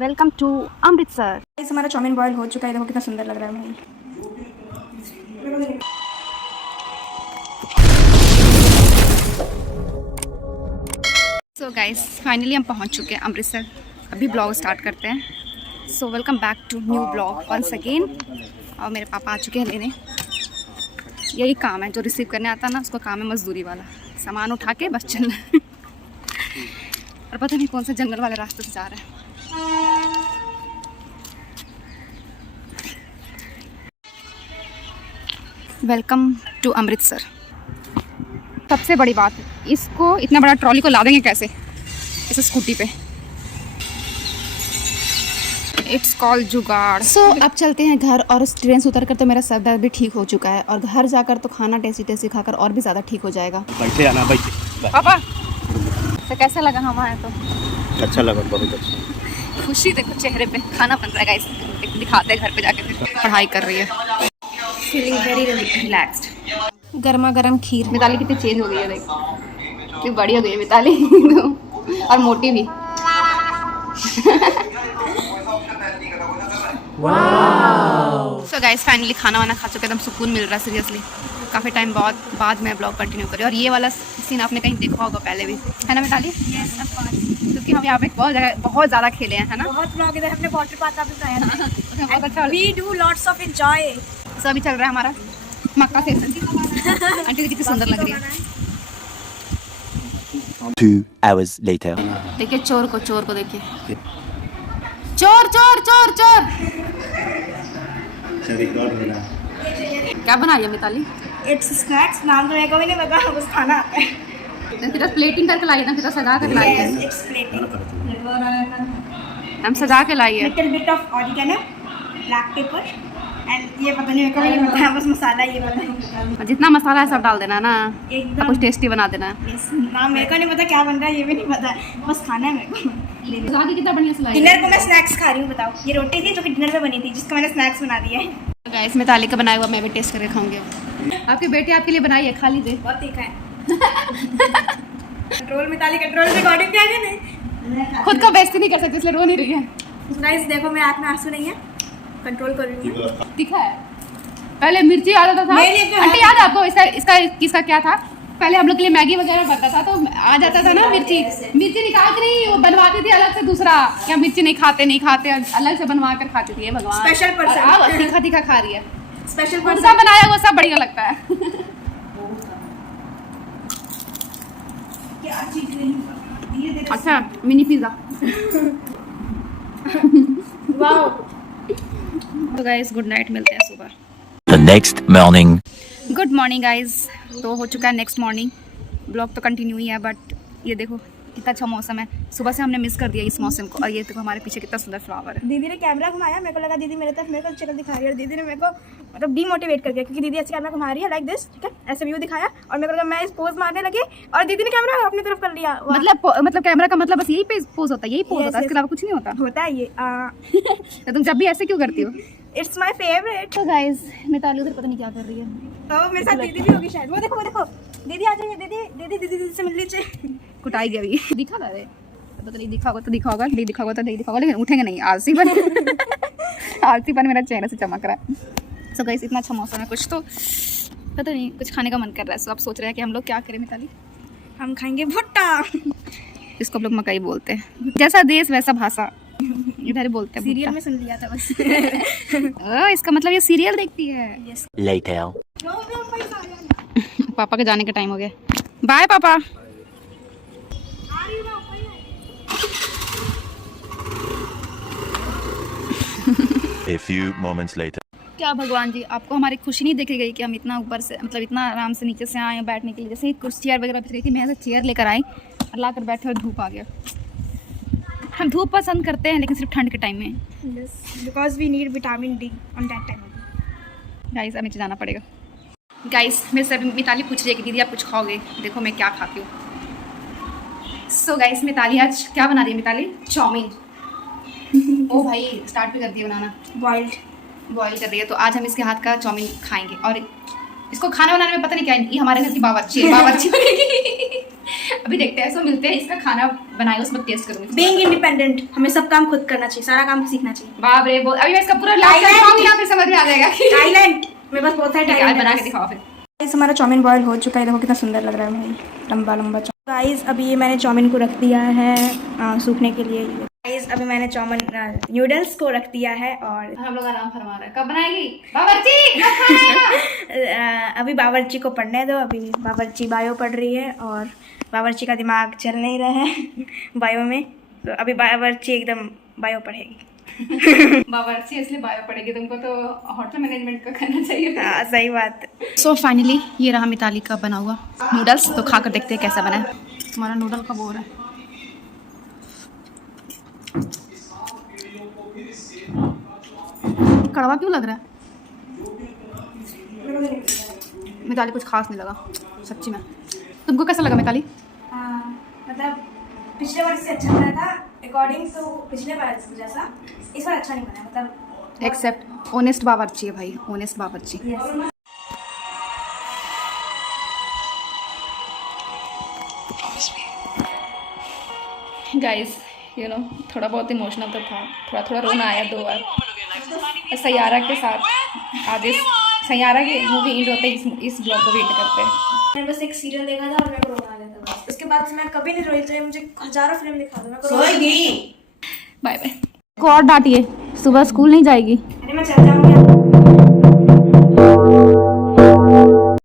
Welcome to Amritsar. इस हमारा chowmein boil हो चुका है, देखो कितना सुंदर लग रहा है भाई। सो गाइस फाइनली हम पहुंच चुके हैं अमृतसर। अभी ब्लॉग स्टार्ट करते हैं। So welcome back to new blog once again. और मेरे पापा आ चुके हैं लेने। यही काम है, जो रिसीव करने आता है ना उसको काम है मजदूरी वाला, सामान उठा के बस चलना और पता नहीं कौन सा जंगल वाले रास्ते से जा रहा है। Welcome to Amritsar. सबसे बड़ी बात, इसको इतना बड़ा ट्रॉली को ला देंगे कैसे इस स्कूटी पे। इट्स कॉल्ड जुगाड़। सो अब चलते हैं घर, और उस ट्रेन से उतर कर तो मेरा सर दर्द भी ठीक हो चुका है, और घर जाकर तो खाना टेस्टी टेस्टी खाकर और भी ज़्यादा ठीक हो जाएगा। बैठे आना बैठे। पापा तो कैसा लगा हम आए तो? अच्छा लगा, बहुत अच्छा। खुशी देखो चेहरे पे। खाना बन रहा है गाइस, दिखाते हैं घर पे जाके। फिर पढ़ाई कर रही है, फीलिंग वेरी रिलैक्स्ड। गर्मा गर्म खीर। मिताली कितनी चेंज हो गई है देख, कितनी बड़ी हो गई है मिताली और मोटी भी। सो गाइस फाइनली खाना वाना खा चुके, एकदम सुकून मिल रहा है सीरियसली। काफ़ी टाइम बाद मैं ब्लॉग कंटिन्यू करी, और ये वाला सीन आपने कहीं देखा होगा पहले भी, है ना मिताली? क्योंकि हम यहाँ पे बहुत ज़्यादा खेले हैं, है ना? बहुत ब्लॉग इधर हमने वाटर पार्क का भी बनाया था। बहुत अच्छा। We do lots of enjoy. So अभी चल रहा है हमारा मक्का सेशन। आंटी कितनी सुंदर लग रही है। 2 hours later. देखिए चोर को देखिए। चोर चोर चोर चोर। क्या बना रही है मिताली? इट्स स्नैक्स, नाम तो मेरे को भी नहीं पता, बस खाना आता है। फिर प्लेटिंग करके लाई ना, फिर सजा कर लाई है। It's plating. हम सजा के लाई है। Little bit of oregano, black pepper and ये पता नहीं, मेरे को भी नहीं पता है, बस मसाला ये पता है। जितना मसाला है सब डाल देना ना, एकदम कुछ टेस्टी बना देना है। नाम मेरे को नहीं पता क्या बन रहा है, ये भी नहीं पता, बस खाना है मेरे को। सजा के कितना बढ़िया सिलाई है। डिनर को मैं स्नैक्स खा रही हूँ, बताओ। ये रोटी थी जो कि डिनर में बनी थी, जिसका मैंने स्नैक्स बना दिया है। गाइस मिताली का बनाया हुआ मैं भी टेस्ट करके खाऊंगी। आपकी बेटी आपके लिए बनाई है, खा लीजिए। बहुत तीखा है। कंट्रोल मिताली, कंट्रोल रिकॉर्डिंग क्या है नहीं। खुद का बेइज्जती नहीं कर सकती इसलिए रो नहीं रही है। गाइस देखो मेरे आँख में आंसू नहीं है, कंट्रोल कर रही हूँ। तीखा है। पहले मिर्ची आता था। नहीं, आंटी याद है आपको इसका क्या था? पहले हम लोग के लिए मैगी वगैरह बनता था तो आ जाता था ना मिर्ची निकाल कर नहीं वो बनवाती थी अलग से दूसरा। क्या मिर्ची नहीं खाते अलग से बनवा कर खाती थी। ये भगवान, स्पेशल पर्सन। अब तीखा तीखा खा रही है। स्पेशल खुद का बनाया वो सब बढ़िया लगता है। क्या चीज नहीं। अच्छा मिनी पिज्जा। वाओ। तो गाइस गुड नाइट, मिलते हैं सुबह। The next morning. Good morning guys. तो हो चुका है नेक्स्ट मॉर्निंग। ब्लॉग तो कंटिन्यू ही है, बट ये देखो कितना अच्छा मौसम है। सुबह से हमने मिस कर दिया इस मौसम को। और ये देखो हमारे पीछे कितना सुंदर फ्लावर है। दीदी ने कैमरा घुमाया, मेरे को लगा दीदी मेरे तरफ मेरे को शक्ल दिखा रही है, और दीदी ने मेरे को मतलब डीमोटिवेट कर दिया, क्योंकि दीदी ऐसे कैमरा घुमा रही है लाइक दिस, ठीक है, ऐसे व्यू दिखाया, और मेरे को लगा मैं इस पोज मारने लगी, और दीदी ने कैमरा अपनी तरफ कर लिया। मतलब कैमरा का मतलब बस यही पोज होता है, यही पोज होता है, इसके अलावा कुछ नहीं होता है ये। तो तुम जब भी ऐसे क्यों करती हो? It's my favourite. तो गाइस मिताली उधर पता नहीं क्या कर रही है। तो मेरे साथ दीदी भी होगी शायद। वो देखो दीदी आ जाइए, दीदी से मिल लीजिए। कुटाई गई दिखा ना रे, पता नहीं दिखा होगा तो दिखा होगा, नहीं दिखा होगा तो नहीं दिखा होगा, लेकिन उठेंगे नहीं। आलसीपन मेरा चेहरे से चमक रहा है। सो गाइस इतना अच्छा मौसम है, कुछ तो पता नहीं कुछ खाने का मन कर रहा है। सो अब सोच रहे हैं कि हम लोग क्या करें मिताली? हम खाएंगे भुट्टा। इसको हम लोग मकई बोलते हैं। जैसा देश वैसा भाषा, इधर ही बोलते हैं। सीरियल में सुन लिया था बस। इसका मतलब ये सीरियल देखती है। Later. पापा के जाने का टाइम हो गया। बाय पापा। A few moments later. क्या भगवान जी, आपको हमारी खुशी नहीं देखी गई कि हम इतना ऊपर से, मतलब इतना आराम से नीचे से आए बैठने के लिए। जैसे कुछ चेयर वगैरह बिछ रही थी, मैं ऐसे चेयर लेकर आई और ला कर बैठे और धूप आ गया। हम धूप पसंद करते हैं लेकिन सिर्फ ठंड के टाइम में। Because we need vitamin D on that time. Guys अब नीचे जाना पड़ेगा। गाइस मेरे से मिताली पूछ रही है कि दीदी आप कुछ खाओगे? देखो मैं क्या खाती हूँ। सो गाइस मिताली आज क्या बना रही है? मिताली चाउमीन। ओ भाई स्टार्ट भी कर दिया बनाना। बॉइल कर रही है। तो आज हम इसके हाथ का चाउमीन खाएंगे, और इसको खाना बनाने में पता नहीं क्या, ये हमारे घर की बावर्ची बनेगी। अभी देखते हैं, सो मिलते हैं, इसका खाना बनाएगा उसमें टेस्ट करूंगी। बीइंग इंडिपेंडेंट, हमें सब काम खुद करना चाहिए, सारा काम सीखना चाहिए। बाप रे, अभी मैं इसका पूरा लाइफ ना फिर समझ में आ जाएगा कि थाईलैंड मेरे पास बहुत सारे यार बना के दिखाओ फिर। गाइस हमारा चाउमीन बॉयल हो चुका है, देखो कितना सुंदर लग रहा है भाई, लंबा लंबा। गाइस अभी ये मैंने चाउमीन को रख दिया है सूखने के लिए। गाइस अभी मैंने चाउमीन नूडल्स को रख दिया है और हम लोग आराम फरमा रहे हैं। कब बनाएगी बावर्ची? कब खाएगा? अभी बावर्ची को पढ़ने दो, अभी बावर्ची बायो पढ़ रही है और बावर्ची का दिमाग चल नहीं रहा है बायो में, तो अभी बावर्ची एकदम बायो पढ़ेगी। बावर्ची इसलिए बायो पड़ेगी, तुमको तो होटल मैनेजमेंट का करना चाहिए। हाँ सही बात। सो फाइनली ये रहा मिताली का बना हुआ नूडल्स, तो खा कर देखते हैं कैसा बना है। हमारा नूडल कब हो रहा है? कड़वा क्यों लग रहा है? मिताली कुछ खास नहीं लगा सच्ची में। तुमको कैसा लगा मिताली? मतलब पिछले बार से अच्छा बना था अकॉर्डिंग टू पिछले बार जैसा, इस बार अच्छा नहीं बना, मतलब एक्सेप्ट ऑनेस्ट बावर्ची है भाई, ऑनेस्ट बावर्ची। गाइस यू नो थोड़ा बहुत इमोशनल तो था, थोड़ा थोड़ा रोना आया 2 बार। सैयारा के साथ आज इस सैयारा की मूवी एंड होते ही इस ब्लॉग को भी एंड करते हैं। मैंने बस एक सीरियल देखा था और मेरे को रोना आ गया था बस, इसके बाद से मैं कभी नहीं रोई, चाहे मुझे हजारों फिल्म दिखा दो, मैं बाय बाय। को और डांटिए, सुबह स्कूल नहीं जाएगी। अरे मैं चल जाऊंगी।